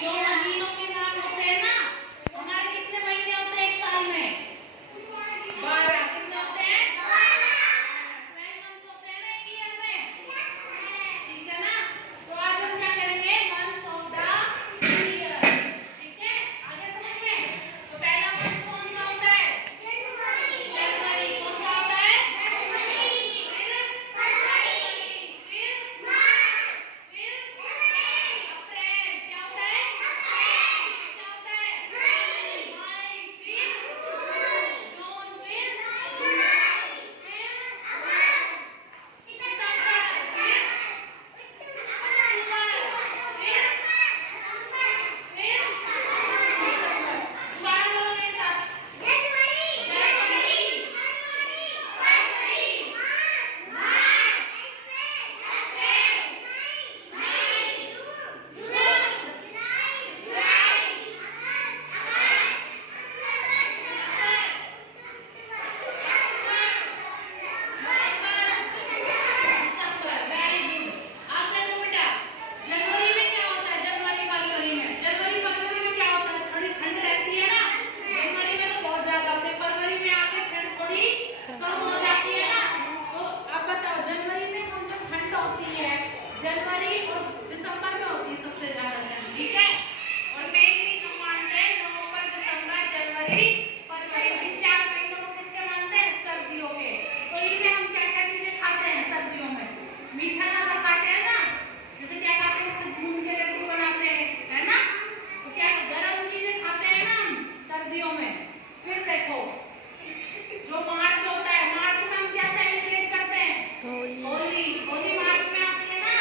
जो महीनों के नाम होते हैं ना, हमारे कितने महीने होते हैं एक साल में? 12। कितने होते हैं? 12 मंथ्स होते हैं ना एक ईयर में, ठीक है ना। तो आज हम क्या करेंगे? मंथ्स ऑफ द ईयर, ठीक है। आगे समझ में। तो पहला मंथ कौन सा होता है? जनवरी। कौन सा होता है? फिर अप्रैल। क्या होता है? क्या होता है? मई। फिर जून। फिर सितंबर। फिर अक्टूबर। फिर दिसंबर। दोबारा बोलो मेरे साथ। जनवरी, फरवरी, दिसंबर। Very good. अब देखो बेटा, जनवरी में क्या होता है? जनवरी फरवरी में, जनवरी फरवरी में क्या होता है? थोड़ी ठंड रहती है ना। जनवरी में तो बहुत ज्यादा होती है, फरवरी में आके ठंड थोड़ी कम हो जाती है ना। तो अब बताओ, जनवरी में हम जब ठंड होती है, जनवरी और दिसंबर में होती है सबसे ज्यादा ठंड, ठीक है। और मेनली हम मानते हैं नवंबर, दिसंबर, जनवरी, फरवरी, इन 4 महीनों को किसके मानते हैं? सर्दियों के। तो इनमें हम क्या क्या चीजें खाते हैं सर्दियों में? मीठा ज्यादा खाते हैं ना, जैसे क्या खाते हैं? जैसे गूंद के लड्डू बनाते हैं, है ना। तो क्या गर्म चीजें खाते हैं ना हम सर्दियों में। फिर देखो, जो मार्च होता है, मार्च में हम क्या सेलिब्रेट करते हैं? होली। होली मार्च में आती है ना।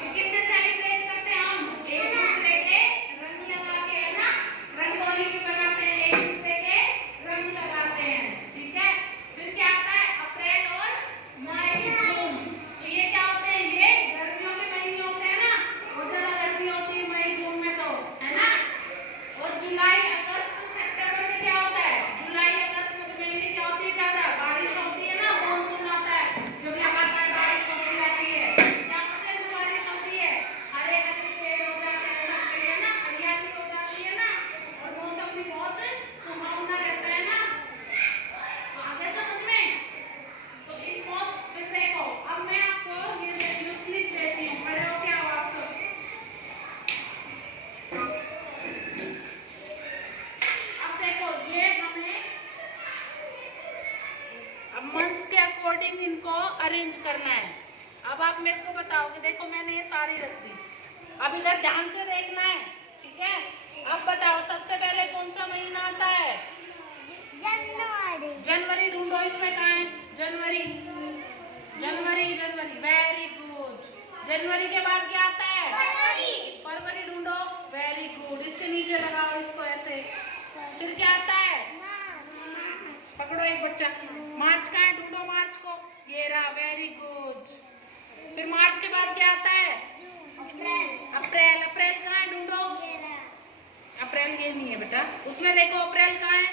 तो किससे सेलिब्रेट करते हैं हम? एक दूसरे के रंग लगा के, है ना। रंगोली भी बनाते हैं, एक दूसरे के रंग लगाते हैं, ठीक है। फिर क्या आता है? अप्रैल और मई, जून। तो ये क्या होते हैं? ये गर्मियों के महीने होते हैं ना। बहुत ज्यादा गर्मी होती है मई जून में, तो है ना। और जुलाई, अगस्त, सितंबर में क्या होता है? जुलाई, अगस्त में तो मेनली क्या होती है? ज्यादा बारिश होती है ना, मानसून आता है, जब लगातार बारिश होती रहती है। क्या होता है जब बारिश होती है? हरे हरे पेड़ हो जाते हैं सब पे, है ना, हरियाली हो जाती है ना, और मौसम भी बहुत सुहावना रहता है ना। तो आगे समझ में। तो इस मौसम, फिर देखो, अब मैं आपको ये देखिए स्लिप देती हूँ, खड़े हो क्या हो आप सब? अब देखो, ये हमें अब मंथ्स के अकॉर्डिंग इनको अरेंज करना है। अब आप मेरे को बताओ कि देखो मैंने ये सारी रख दी, अब इधर ध्यान से देखना है, ठीक है। अब बताओ सबसे पहले कौन सा महीना आता है? जनवरी। जनवरी ढूंढो, इसमें कहाँ है? जनवरी, जनवरी, जनवरी, वेरी गुड। जनवरी के बाद क्या आता है? फरवरी। फरवरी ढूंढो, वेरी गुड। इसके नीचे लगाओ इसको ऐसे। फिर क्या आता है? पकड़ो एक बच्चा। मार्च कहाँ है? ढूंढो मार्च को, ये रहा, वेरी गुड। फिर मार्च के बाद क्या आता है? अप्रैल। अप्रैल। अप्रैल कहाँ है? ढूंढो। अप्रैल ये नहीं है बेटा, उसमें देखो अप्रैल कहाँ है?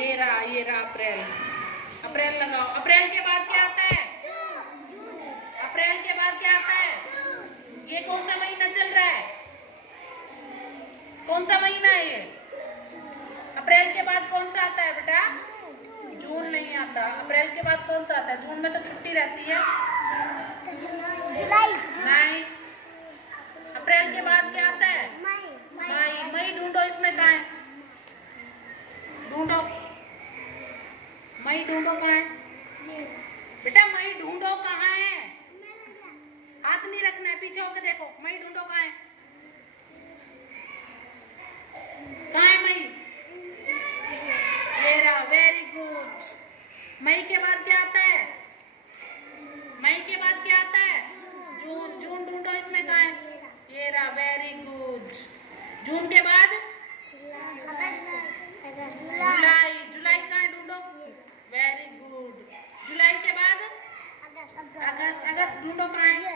ये रहा, ये रहा अप्रैल। अप्रैल लगाओ। अप्रैल के बाद क्या आता है? अप्रैल के बाद क्या आता है? ये कौन सा महीना चल रहा है? कौन सा महीना है ये? अप्रैल के बाद कौन सा आता है बेटा? जून नहीं आता। अप्रैल के बाद कौन सा आता है? जून में तो छुट्टी रहती है। जुलाई। नहीं। अप्रैल के बाद क्या आता है? मई। मई ढूंढो, इसमें कहाँ है? ढूंढो, मई ढूंढो कहाँ है? बेटा मई ढूंढो कहाँ है? हाथ नहीं रखना है, पीछे होके देखो। मई ढूंढो कहाँ है? कहाँ है मई? ये रहा, वेरी गुड। मई के बाद क्या आता है? मई के बाद क्या आता है? जून। जून ढूंढो, इसमें कहाँ है? ये रहा, वेरी गुड। जून के बाद जुलाई। जुलाई कहाँ है? ढूंढो, वेरी गुड। जुलाई के बाद अगस्त। अगस्त ढूंढो कहाँ है?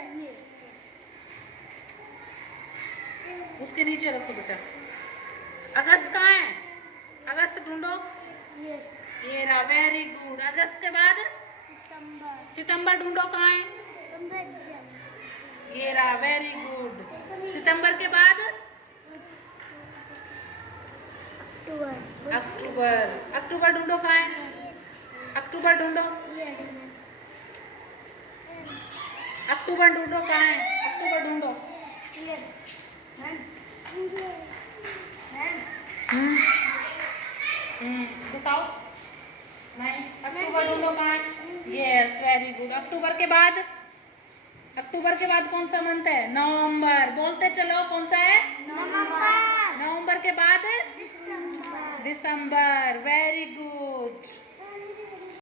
उसके नीचे रखो बेटा। अगस्त कहाँ है? अगस्त ढूंढो, ये रहा, वेरी गुड। अगस्त के बाद सितंबर। सितंबर ढूंढो कहाँ है? ये रहा, वेरी गुड। सितंबर के बाद अक्टूबर। अक्टूबर ढूंढो, कहाँ है? अक्टूबर ढूंढो, अक्टूबर ढूंढो, कहाँ है? अक्टूबर ढूंढो। बताओ। नहीं, अक्टूबर ढूंढो, कहाँ है? Yes, very good. अक्टूबर के बाद, अक्टूबर के बाद कौन सा मंथ है? नवंबर। बोलते चलो, कौन सा है? नवंबर। नवंबर के बाद दिसंबर। दिसंबर। Very good.